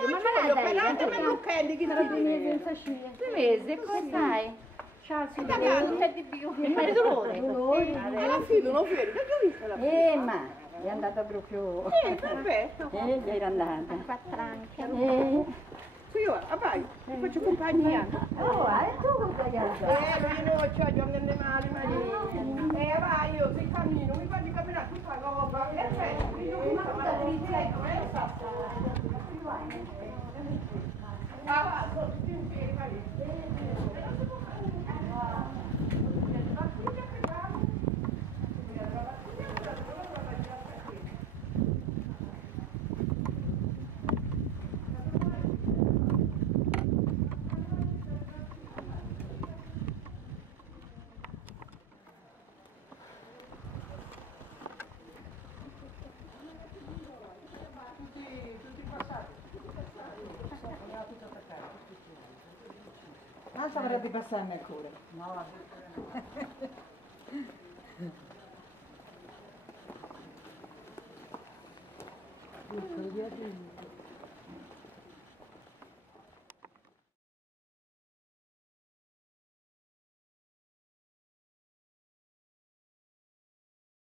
vero, ma me la dai? Operate per Lucchendi, chi sarà 2 mesi senza scie. 2 mesi, come stai? Ciao, si vede di più. Il dolore. Alla fine non vedi, che giudice la Ma è andata proprio... perfetto. Gli era andata. 4 anni. Signora, vai, ti faccio compagnia. Oh, e tu cosa hai andato? Io non c'ho gli animali, ma io. Vai, io se cammino, mi fai camminare tutta la roba. Perfetto, io mi faccio la dritta, va, sono tutti in piedi, vai. Altra vorrà di passarne ancora. No, vabbè.